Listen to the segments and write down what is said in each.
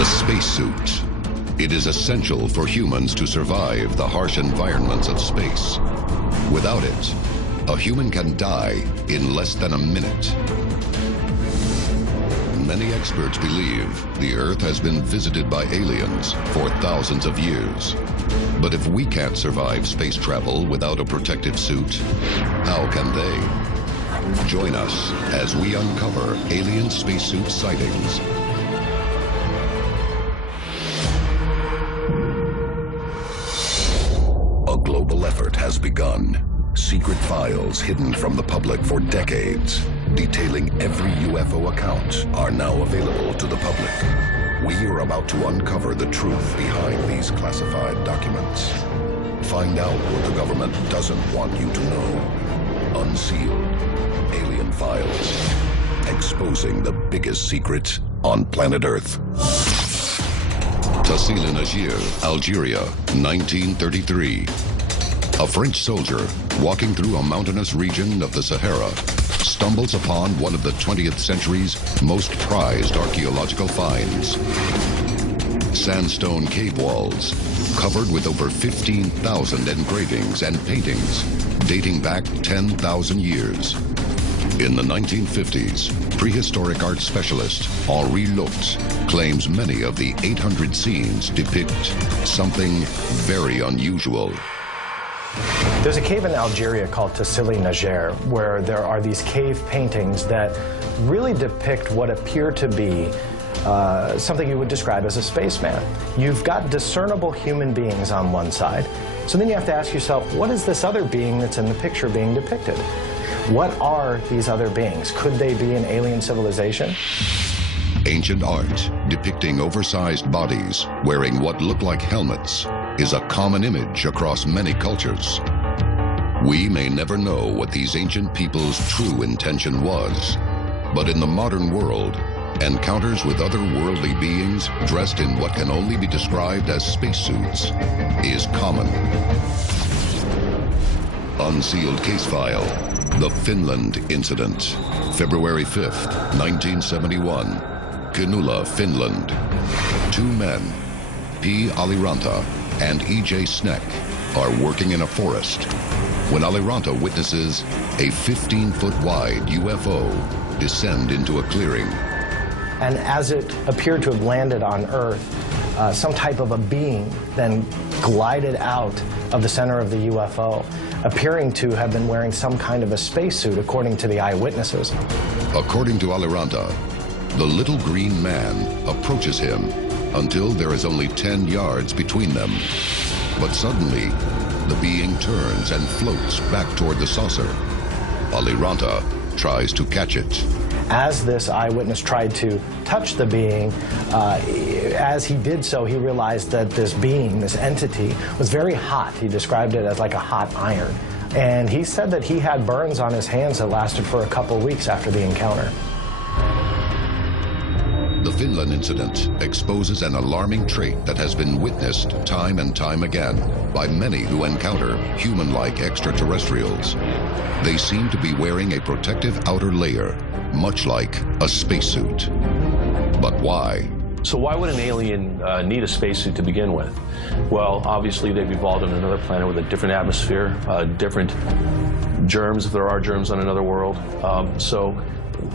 The spacesuit. It is essential for humans to survive the harsh environments of space. Without it, a human can die in less than a minute. Many experts believe the Earth has been visited by aliens for thousands of years. But if we can't survive space travel without a protective suit, how can they? Join us as we uncover alien spacesuit sightings. A global effort has begun. Secret files hidden from the public for decades, detailing every UFO account, are now available to the public. We are about to uncover the truth behind these classified documents. Find out what the government doesn't want you to know. Unsealed. Alien Files. Exposing the biggest secret on planet Earth. Unsealed, Algeria, 1933. A French soldier, walking through a mountainous region of the Sahara, stumbles upon one of the 20th century's most prized archaeological finds. Sandstone cave walls, covered with over 15,000 engravings and paintings, dating back 10,000 years. In the 1950s, prehistoric art specialist Henri Locht claims many of the 800 scenes depict something very unusual. There's a cave in Algeria called Unsealed, where there are these cave paintings that really depict what appear to be something you would describe as a spaceman. You've got discernible human beings on one side, so then you have to ask yourself, what is this other being that's in the picture being depicted? What are these other beings? Could they be an alien civilization? Ancient art depicting oversized bodies wearing what look like helmets is a common image across many cultures. We may never know what these ancient people's true intention was, but in the modern world, encounters with otherworldly beings dressed in what can only be described as spacesuits is common. Unsealed case file, the Finland incident, February 5th, 1971, Kinula, Finland. Two men, P. Aliranta and E.J. Sneck, are working in a forest when Aliranta witnesses a 15-foot wide UFO descend into a clearing. And as it appeared to have landed on Earth, some type of a being then glided out of the center of the UFO, appearing to have been wearing some kind of a spacesuit, according to the eyewitnesses. According to Aliranta, the little green man approaches him until there is only 10 yards between them. But suddenly, the being turns and floats back toward the saucer. Aliranta tries to catch it. As this eyewitness tried to touch the being, as he did so, he realized that this being, this entity, was very hot. He described it as like a hot iron. And he said that he had burns on his hands that lasted for a couple weeks after the encounter. The Finland incident exposes an alarming trait that has been witnessed time and time again by many who encounter human-like extraterrestrials. They seem to be wearing a protective outer layer, much like a spacesuit. But why? So why would an alien need a spacesuit to begin with? Well, obviously they've evolved on another planet with a different atmosphere, different germs, if there are germs on another world. So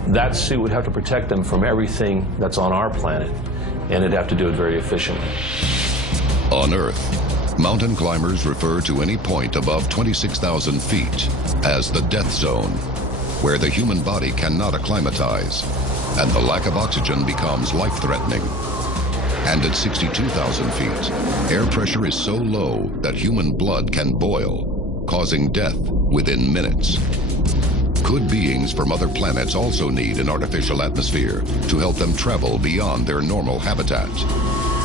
that suit would have to protect them from everything that's on our planet, and it'd have to do it very efficiently. On Earth, mountain climbers refer to any point above 26,000 feet as the death zone, where the human body cannot acclimatize, and the lack of oxygen becomes life-threatening. And at 62,000 feet, air pressure is so low that human blood can boil, causing death within minutes. Could beings from other planets also need an artificial atmosphere to help them travel beyond their normal habitat?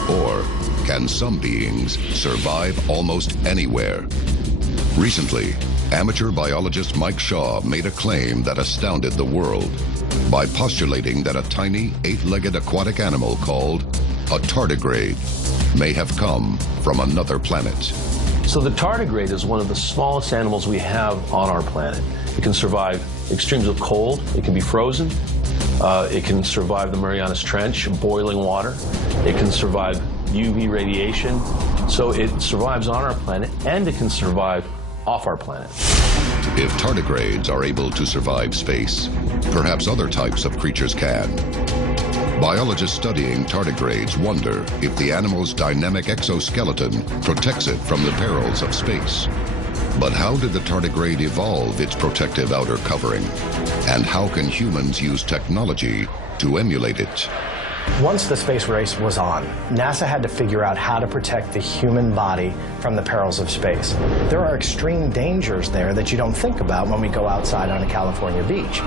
Or can some beings survive almost anywhere? Recently, amateur biologist Mike Shaw made a claim that astounded the world by postulating that a tiny, eight-legged aquatic animal called a tardigrade may have come from another planet. So the tardigrade is one of the smallest animals we have on our planet. It can survive extremes of cold, it can be frozen, It can survive the Marianas Trench, boiling water. It can survive UV radiation. So it survives on our planet, and it can survive off our planet. If tardigrades are able to survive space, perhaps other types of creatures can. Biologists studying tardigrades wonder if the animal's dynamic exoskeleton protects it from the perils of space. But how did the tardigrade evolve its protective outer covering? And how can humans use technology to emulate it? Once the space race was on, NASA had to figure out how to protect the human body from the perils of space. There are extreme dangers there that you don't think about when we go outside on a California beach.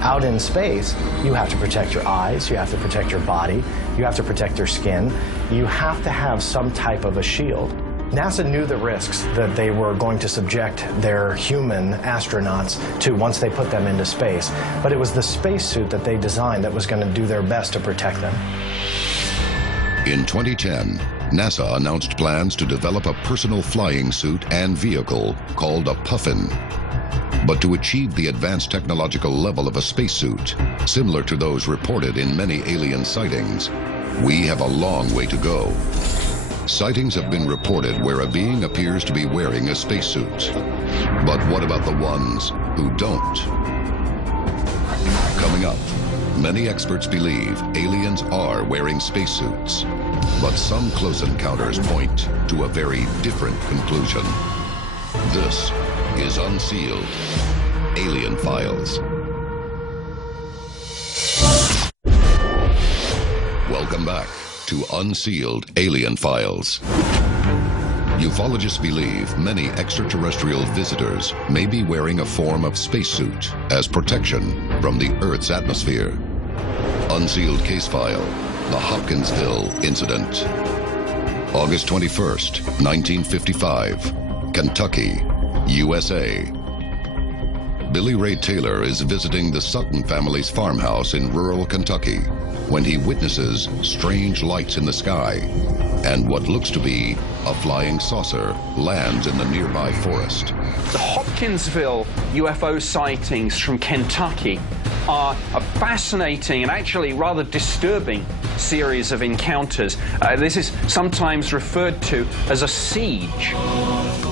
Out in space, you have to protect your eyes, you have to protect your body, you have to protect your skin. You have to have some type of a shield. NASA knew the risks that they were going to subject their human astronauts to once they put them into space, but it was the spacesuit that they designed that was going to do their best to protect them. In 2010, NASA announced plans to develop a personal flying suit and vehicle called a Puffin. But to achieve the advanced technological level of a spacesuit, similar to those reported in many alien sightings, we have a long way to go. Sightings have been reported where a being appears to be wearing a spacesuit. But what about the ones who don't? Coming up, many experts believe aliens are wearing spacesuits, but some close encounters point to a very different conclusion. This is Unsealed, Alien Files. Welcome back to Unsealed Alien Files. Ufologists believe many extraterrestrial visitors may be wearing a form of spacesuit as protection from the Earth's atmosphere. Unsealed case file, the Hopkinsville incident. August 21st, 1955, Kentucky, USA. Billy Ray Taylor is visiting the Sutton family's farmhouse in rural Kentucky when he witnesses strange lights in the sky and what looks to be a flying saucer lands in the nearby forest. The Hopkinsville UFO sightings from Kentucky are a fascinating and actually rather disturbing series of encounters. This is sometimes referred to as a siege.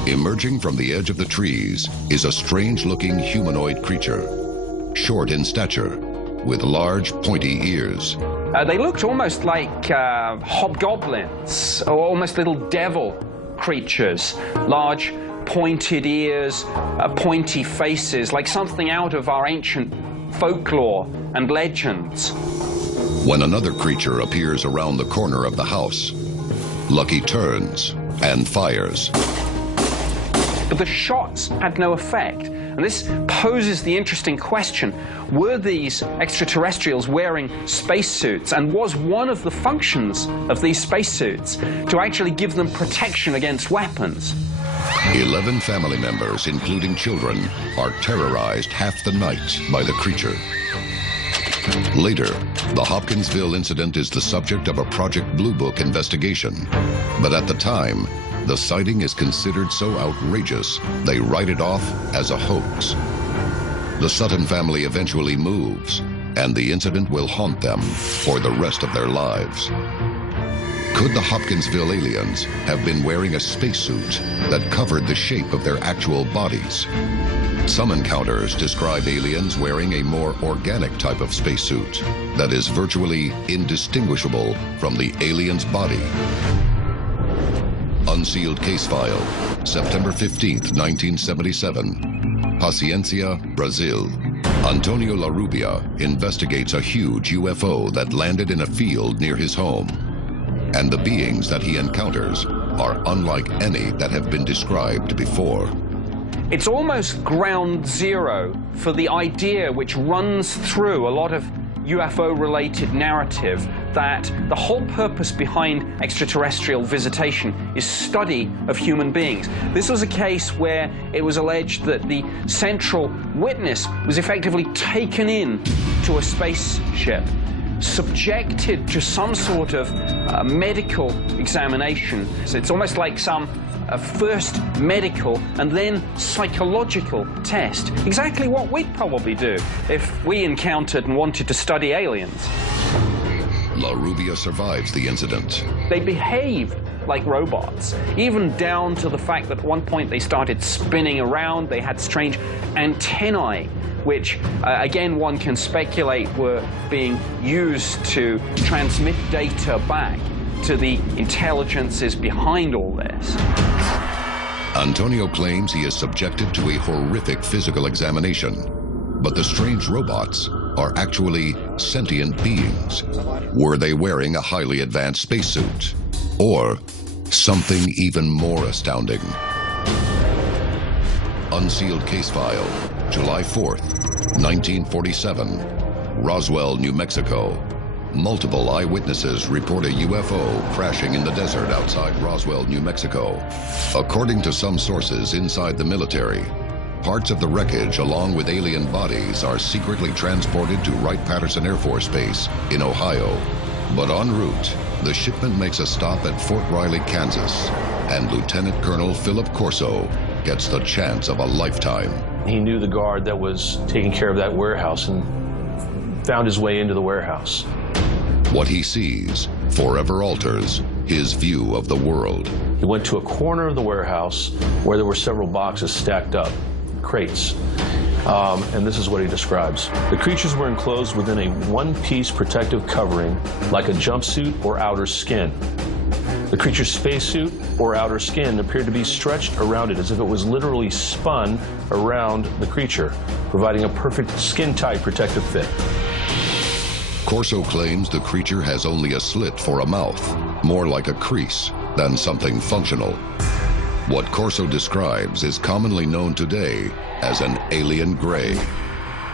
Emerging from the edge of the trees is a strange-looking humanoid creature, short in stature, with large, pointy ears. They looked almost like hobgoblins, or almost little devil creatures. Large, pointed ears, pointy faces, like something out of our ancient folklore and legends. When another creature appears around the corner of the house, Lucky turns and fires. But the shots had no effect. And this poses the interesting question, were these extraterrestrials wearing spacesuits? And was one of the functions of these spacesuits to actually give them protection against weapons? 11 family members, including children, are terrorized half the night by the creature. Later, the Hopkinsville incident is the subject of a Project Blue Book investigation. But at the time, the sighting is considered so outrageous, they write it off as a hoax. The Sutton family eventually moves, and the incident will haunt them for the rest of their lives. Could the Hopkinsville aliens have been wearing a spacesuit that covered the shape of their actual bodies? Some encounters describe aliens wearing a more organic type of spacesuit that is virtually indistinguishable from the alien's body. Unsealed case file, September 15th, 1977. Paciencia, Brazil. Antonio Larrubia investigates a huge UFO that landed in a field near his home. And the beings that he encounters are unlike any that have been described before. It's almost ground zero for the idea which runs through a lot of UFO-related narrative that the whole purpose behind extraterrestrial visitation is study of human beings. This was a case where it was alleged that the central witness was effectively taken in to a spaceship, subjected to some sort of medical examination. So it's almost like some a first medical and then psychological test. Exactly what we'd probably do if we encountered and wanted to study aliens. La Rubia survives the incident. They behaved like robots, even down to the fact that at one point they started spinning around. They had strange antennae, which, again, one can speculate were being used to transmit data back to the intelligences behind all this. Antonio claims he is subjected to a horrific physical examination, but the strange robots are actually sentient beings. Were they wearing a highly advanced spacesuit? Or something even more astounding? Unsealed case file, July 4th, 1947, Roswell, New Mexico. Multiple eyewitnesses report a UFO crashing in the desert outside Roswell, New Mexico. According to some sources inside the military, parts of the wreckage along with alien bodies are secretly transported to Wright-Patterson Air Force Base in Ohio. But en route, the shipment makes a stop at Fort Riley, Kansas, and Lieutenant Colonel Philip Corso gets the chance of a lifetime. He knew the guard that was taking care of that warehouse and found his way into the warehouse. What he sees forever alters his view of the world. He went to a corner of the warehouse where there were several boxes stacked up, crates. And this is what he describes. The creatures were enclosed within a one-piece protective covering, like a jumpsuit or outer skin. The creature's spacesuit or outer skin appeared to be stretched around it as if it was literally spun around the creature, providing a perfect skin-tight protective fit. Corso claims the creature has only a slit for a mouth, more like a crease than something functional. What Corso describes is commonly known today as an alien gray.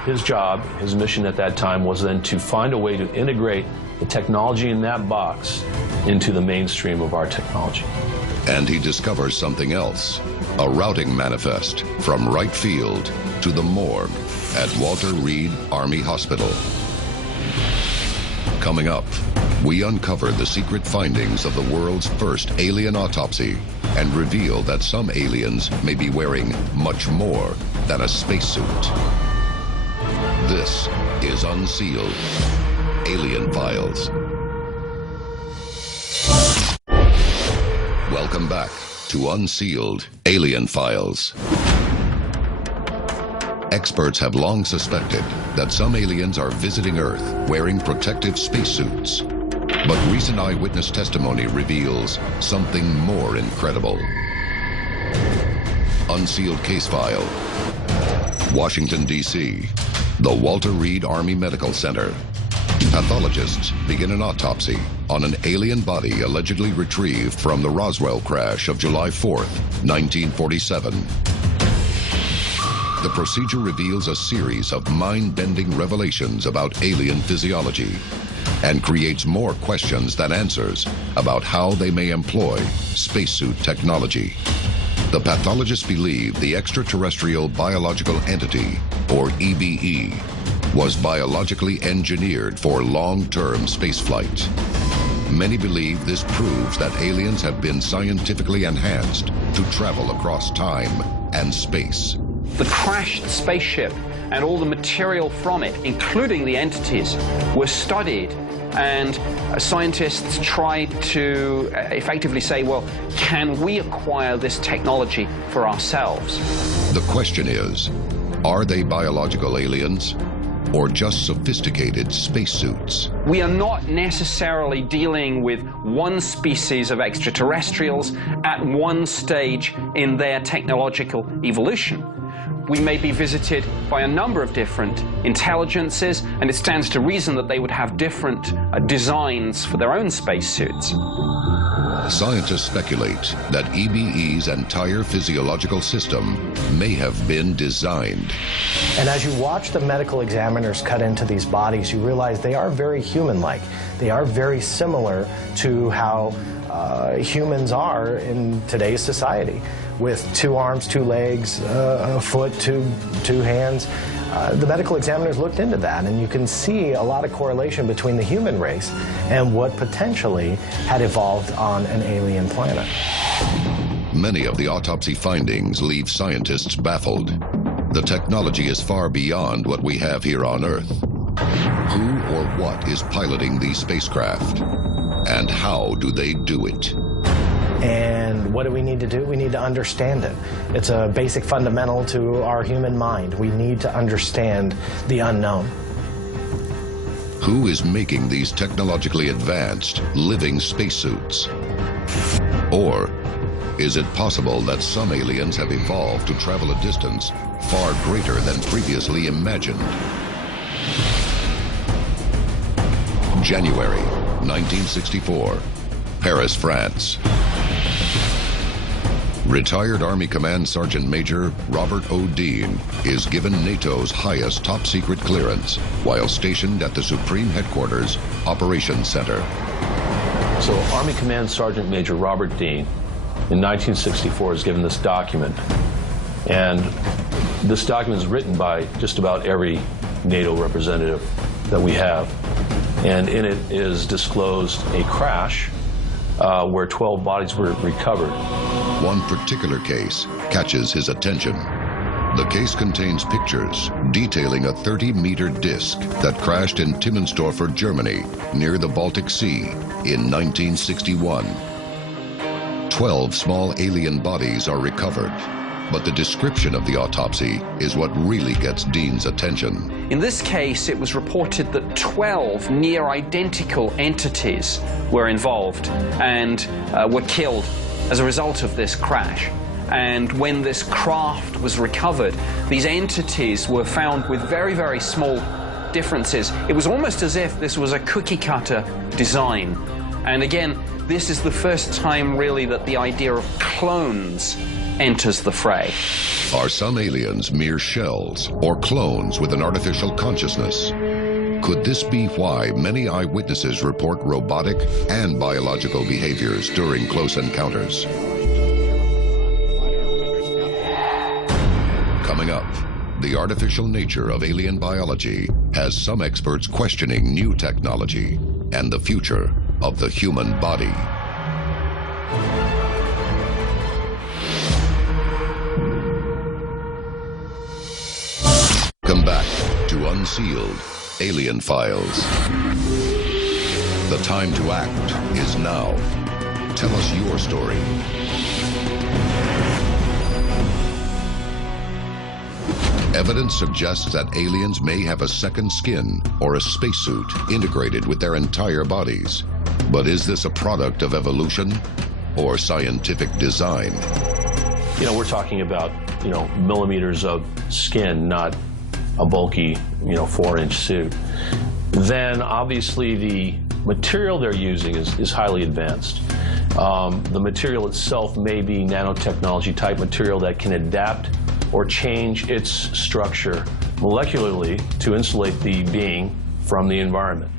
His job, his mission at that time, was then to find a way to integrate the technology in that box into the mainstream of our technology. And he discovers something else, a routing manifest from Wright Field to the morgue at Walter Reed Army Hospital. Coming up, we uncover the secret findings of the world's first alien autopsy and reveal that some aliens may be wearing much more than a spacesuit. This is Unsealed, Alien Files. Welcome back to Unsealed, Alien Files. Experts have long suspected that some aliens are visiting Earth wearing protective spacesuits. But recent eyewitness testimony reveals something more incredible. Unsealed case file. Washington, D.C. The Walter Reed Army Medical Center. Pathologists begin an autopsy on an alien body allegedly retrieved from the Roswell crash of July 4th, 1947. The procedure reveals a series of mind-bending revelations about alien physiology and creates more questions than answers about how they may employ spacesuit technology. The pathologists believe the extraterrestrial biological entity, or EBE, was biologically engineered for long-term spaceflight. Many believe this proves that aliens have been scientifically enhanced to travel across time and space. The crashed spaceship and all the material from it, including the entities, were studied, and scientists tried to effectively say, well, can we acquire this technology for ourselves? The question is, are they biological aliens or just sophisticated spacesuits? We are not necessarily dealing with one species of extraterrestrials at one stage in their technological evolution. We may be visited by a number of different intelligences, and it stands to reason that they would have different designs for their own spacesuits. Scientists speculate that EBE's entire physiological system may have been designed. And as you watch the medical examiners cut into these bodies, you realize they are very human-like. They are very similar to how humans are in today's society, with 2 arms, 2 legs, a foot, two hands. The medical examiners looked into that, and you can see a lot of correlation between the human race and what potentially had evolved on an alien planet. Many of the autopsy findings leave scientists baffled. The technology is far beyond what we have here on Earth. Who or what is piloting these spacecraft? And how do they do it? And what do we need to do? We need to understand it. It's a basic fundamental to our human mind. We need to understand the unknown. Who is making these technologically advanced, living spacesuits? Or is it possible that some aliens have evolved to travel a distance far greater than previously imagined? January 1964, Paris, France. Retired Army Command Sergeant Major Robert O. Dean is given NATO's highest top-secret clearance while stationed at the Supreme Headquarters Operations Center. So Army Command Sergeant Major Robert Dean in 1964 is given this document. And this document is written by just about every NATO representative that we have. And in it is disclosed a crash where 12 bodies were recovered. One particular case catches his attention. The case contains pictures detailing a 30-meter disc that crashed in Timmendorfer, Germany, near the Baltic Sea in 1961. 12 small alien bodies are recovered, but the description of the autopsy is what really gets Dean's attention. In this case, it was reported that 12 near-identical entities were involved and were killed as a result of this crash. And when this craft was recovered, these entities were found with very, very small differences. It was almost as if this was a cookie-cutter design. And again, this is the first time, really, that the idea of clones enters the fray. Are some aliens mere shells or clones with an artificial consciousness? Could this be why many eyewitnesses report robotic and biological behaviors during close encounters? Coming up, the artificial nature of alien biology has some experts questioning new technology and the future of the human body. Come back to Unsealed, Alien Files. The time to act is now. Tell us your story. Evidence suggests that aliens may have a second skin or a spacesuit integrated with their entire bodies. But is this a product of evolution or scientific design? You know, we're talking about, millimeters of skin, not a bulky, 4-inch suit. Then obviously the material they're using is highly advanced. The material itself may be nanotechnology type material that can adapt or change its structure molecularly to insulate the being from the environment.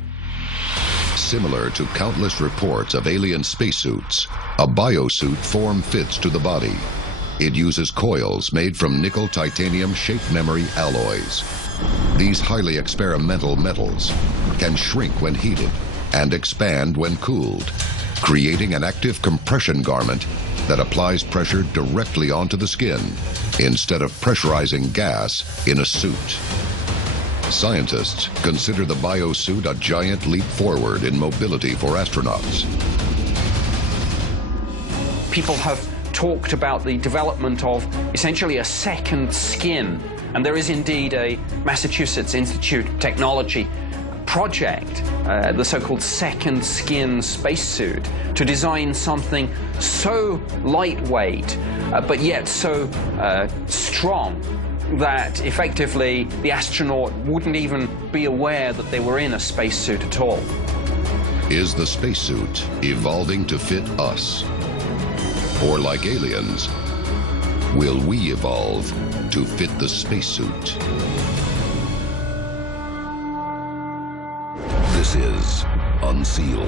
Similar to countless reports of alien spacesuits, a biosuit form-fits to the body. It uses coils made from nickel-titanium shape-memory alloys. These highly experimental metals can shrink when heated and expand when cooled, creating an active compression garment that applies pressure directly onto the skin instead of pressurizing gas in a suit. Scientists consider the biosuit a giant leap forward in mobility for astronauts. People have talked about the development of essentially a second skin, and there is indeed a Massachusetts Institute of Technology project, the so-called second skin spacesuit, to design something so lightweight but yet so strong that effectively the astronaut wouldn't even be aware that they were in a spacesuit at all. Is the spacesuit evolving to fit us? Or like aliens, will we evolve to fit the spacesuit? This is Unsealed,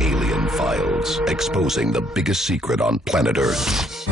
Alien Files, exposing the biggest secret on planet Earth.